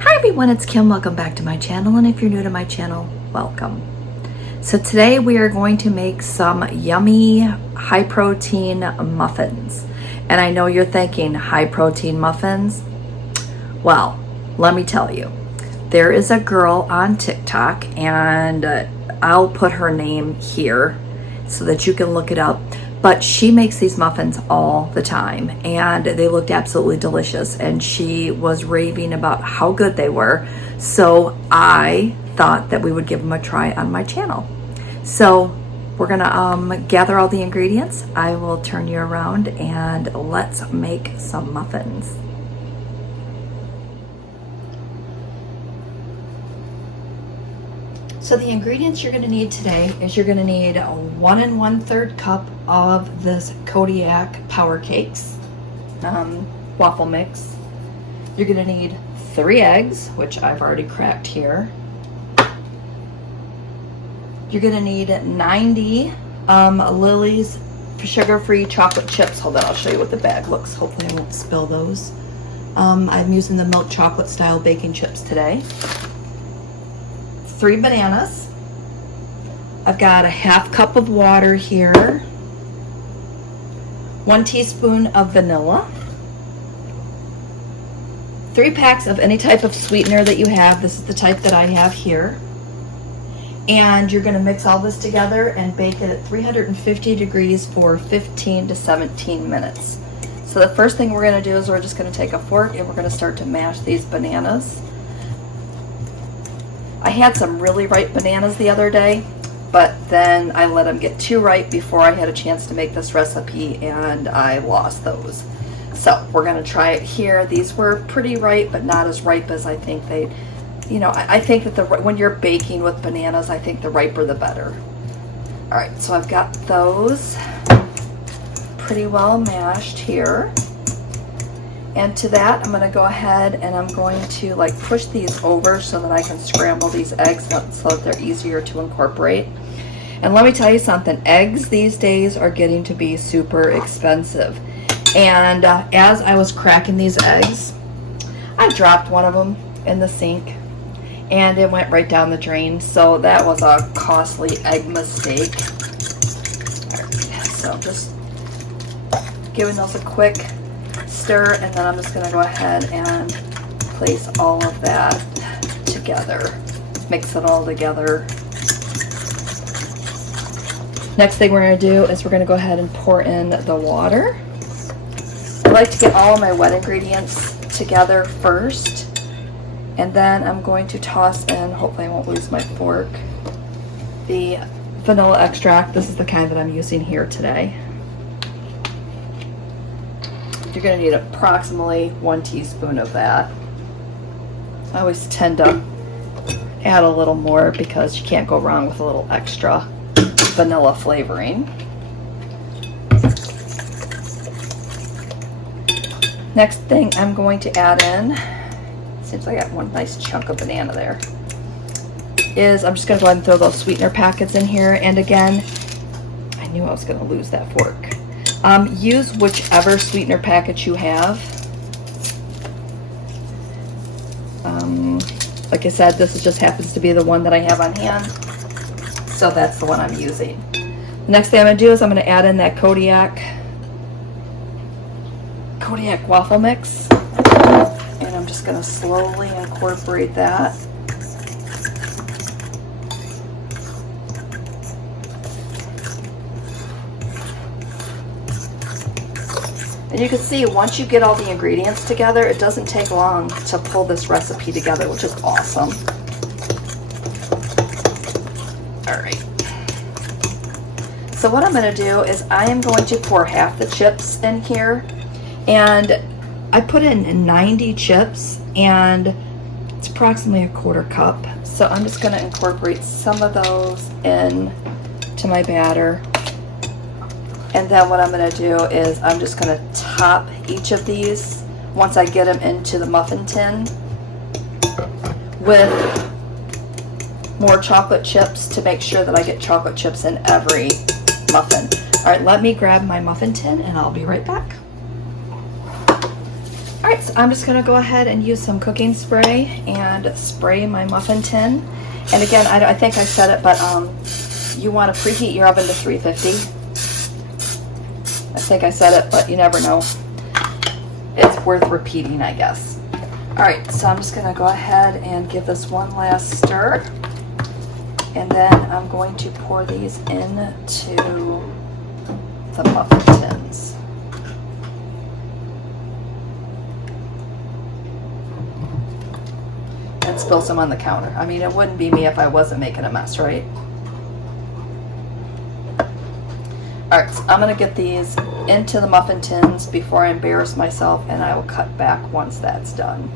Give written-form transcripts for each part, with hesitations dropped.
Hi everyone, it's Kim. Welcome back to my channel, and if you're new to my channel, welcome. So today we are going to make some yummy high protein muffins. And I know you're thinking, high protein muffins? Well, let me tell you, there is a girl on TikTok, and I'll put her name here so that you can look it up. But she makes these muffins all the time, and they looked absolutely delicious, and she was raving about how good they were. So I thought that we would give them a try on my channel. So we're gonna gather all the ingredients. I will turn you around and let's make some muffins. So the ingredients you're gonna need today is you're gonna need 1 1/3 cup of this Kodiak Power Cakes waffle mix. You're gonna need 3 eggs, which I've already cracked here. You're gonna need 90 Lily's sugar-free chocolate chips. Hold on, I'll show you what the bag looks. Hopefully I won't spill those. I'm using the milk chocolate style baking chips today. 3 bananas. I've got a 1/2 cup of water here. 1 teaspoon of vanilla. 3 packs of any type of sweetener that you have. This is the type that I have here. And you're going to mix all this together and bake it at 350 degrees for 15 to 17 minutes. So the first thing we're going to do is we're just going to take a fork and we're going to start to mash these bananas. I had some really ripe bananas the other day, but then I let them get too ripe before I had a chance to make this recipe, and I lost those. So we're going to try it here. These were pretty ripe, but not as ripe as I think they, you know, I think that when you're baking with bananas, I think the riper the better. All right, so I've got those pretty well mashed here. And to that, I'm going to go ahead and I'm going to like push these over so that I can scramble these eggs so that they're easier to incorporate. And let me tell you something, eggs these days are getting to be super expensive. And as I was cracking these eggs, I dropped one of them in the sink and it went right down the drain. So that was a costly egg mistake. All right, so just giving those a quick stir, and then I'm just going to go ahead and place all of that together. Mix it all together. Next thing we're going to do is we're going to go ahead and pour in the water. I like to get all of my wet ingredients together first, and then I'm going to toss in, hopefully I won't lose my fork, the vanilla extract. This is the kind that I'm using here today. You're going to need approximately 1 teaspoon of that. I always tend to add a little more because you can't go wrong with a little extra vanilla flavoring. Next thing I'm going to add in, seems like I got one nice chunk of banana there, is I'm just going to go ahead and throw those sweetener packets in here. And again, I knew I was going to lose that fork. Use whichever sweetener packet you have. Like I said, this just happens to be the one that I have on hand, so that's the one I'm using. The next thing I'm going to do is I'm going to add in that Kodiak waffle mix, and I'm just going to slowly incorporate that. And you can see once you get all the ingredients together, it doesn't take long to pull this recipe together, which is awesome. All right. So what I'm going to do is I am going to pour half the chips in here, and I put in 90 chips, and it's approximately 1/4 cup. So I'm just going to incorporate some of those in to my batter. And then what I'm going to do is I'm just going to top each of these once I get them into the muffin tin with more chocolate chips to make sure that I get chocolate chips in every muffin. All right, let me grab my muffin tin and I'll be right back. All right, so I'm just gonna go ahead and use some cooking spray and spray my muffin tin. And again, I think I said it, but you want to preheat your oven to 350. I think I said it, but you never know. It's worth repeating, I guess. All right, so I'm just gonna go ahead and give this one last stir. And then I'm going to pour these into the muffin tins. And spill some on the counter. I mean, it wouldn't be me if I wasn't making a mess, right? All right, so I'm gonna get these into the muffin tins before I embarrass myself, and I will cut back once that's done.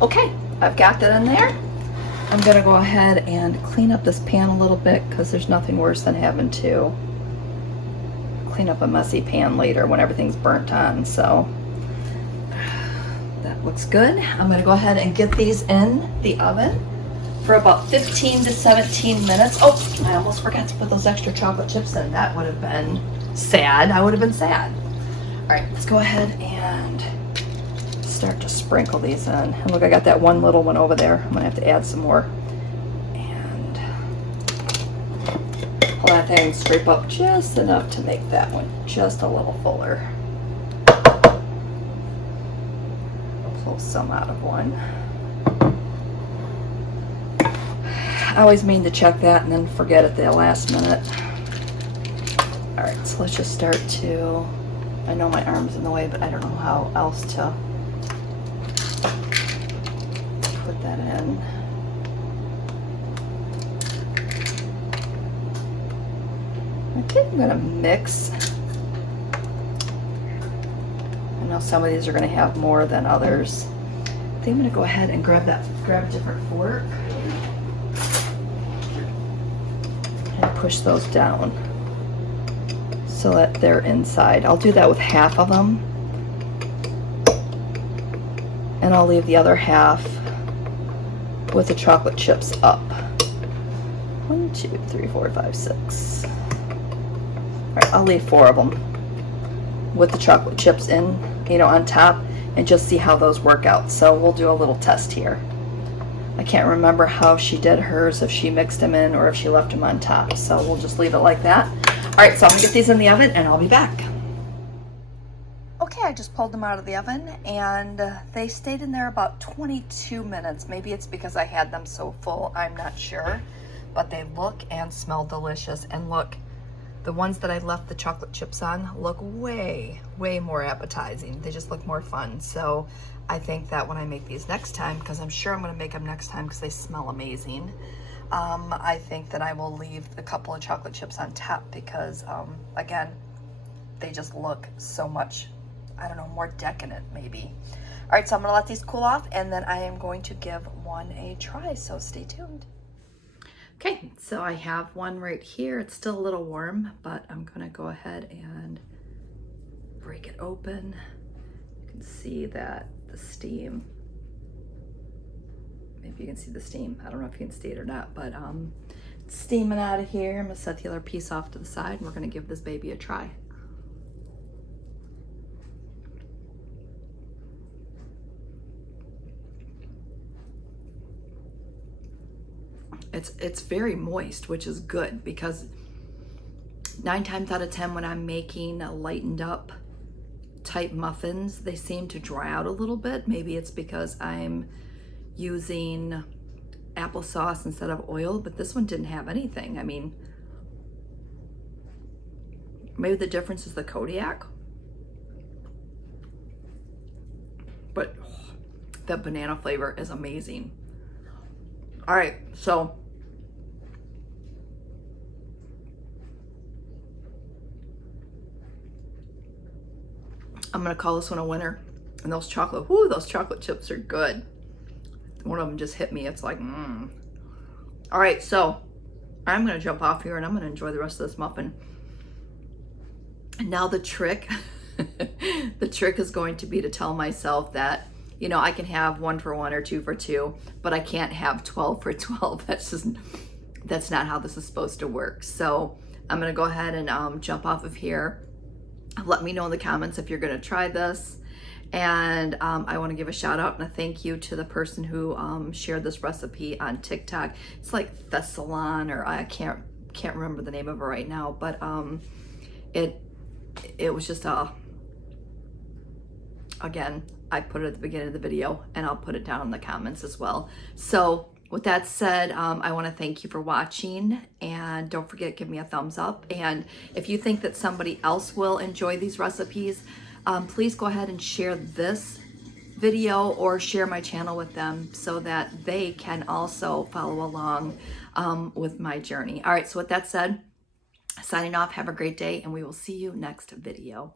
Okay, I've got that in there. I'm gonna go ahead and clean up this pan a little bit because there's nothing worse than having to clean up a messy pan later when everything's burnt on, so. That looks good. I'm gonna go ahead and get these in the oven for about 15 to 17 minutes. Oh, I almost forgot to put those extra chocolate chips in. That would have been sad. I would have been sad. All right, let's go ahead and start to sprinkle these in. And look, I got that one little one over there. I'm gonna have to add some more. And pull that thing, scrape up just enough to make that one just a little fuller. Pull some out of one. I always mean to check that and then forget at the last minute. All right, so let's just start to, I know my arm's in the way, but I don't know how else to put that in. I think I'm gonna mix. I know some of these are going to have more than others. I think I'm going to go ahead and grab a different fork and push those down so that they're inside. I'll do that with half of them, and I'll leave the other half with the chocolate chips up. 1, 2, 3, 4, 5, 6. All right, I'll leave 4 of them with the chocolate chips in, you know, on top, and just see how those work out. So we'll do a little test here. I can't remember how she did hers, if she mixed them in or if she left them on top. So we'll just leave it like that. All right, so I'm gonna get these in the oven and I'll be back. Okay, I just pulled them out of the oven and they stayed in there about 22 minutes. Maybe it's because I had them so full, I'm not sure. But they look and smell delicious. And look, the ones that I left the chocolate chips on look way, way more appetizing. They just look more fun. So I think that when I make these next time, because I'm sure I'm gonna make them next time because they smell amazing, I think that I will leave a couple of chocolate chips on top because, again, they just look so much, I don't know, more decadent maybe. All right, so I'm gonna let these cool off and then I am going to give one a try, so stay tuned. Okay, so I have one right here. It's still a little warm, but I'm gonna go ahead and break it open. You can see that the steam, maybe you can see the steam. I don't know if you can see it or not, but it's steaming out of here. I'm gonna set the other piece off to the side and we're gonna give this baby a try. It's very moist, which is good because 9 times out of 10 when I'm making lightened up type muffins, they seem to dry out a little bit. Maybe it's because I'm using applesauce instead of oil, but this one didn't have anything. I mean, maybe the difference is the Kodiak, but the banana flavor is amazing. All right, so I'm gonna call this one a winner. And those chocolate, whoo, those chocolate chips are good. One of them just hit me. It's like, All right, so I'm gonna jump off here and I'm gonna enjoy the rest of this muffin. And now the trick, the trick is going to be to tell myself that, you know, I can have 1 for 1 or 2 for 2, but I can't have 12 for 12. That's not how this is supposed to work. So I'm gonna go ahead and jump off of here Let me know in the comments if you're gonna try this. And I want to give a shout out and a thank you to the person who shared this recipe on TikTok. It's like THASSOMEL, or I can't remember the name of it right now, but it was just again, I put it at the beginning of the video, and I'll put it down in the comments as well. So with that said, I want to thank you for watching, and don't forget, give me a thumbs up. And if you think that somebody else will enjoy these recipes, please go ahead and share this video or share my channel with them so that they can also follow along with my journey. All right, so with that said, signing off, have a great day, and we will see you next video.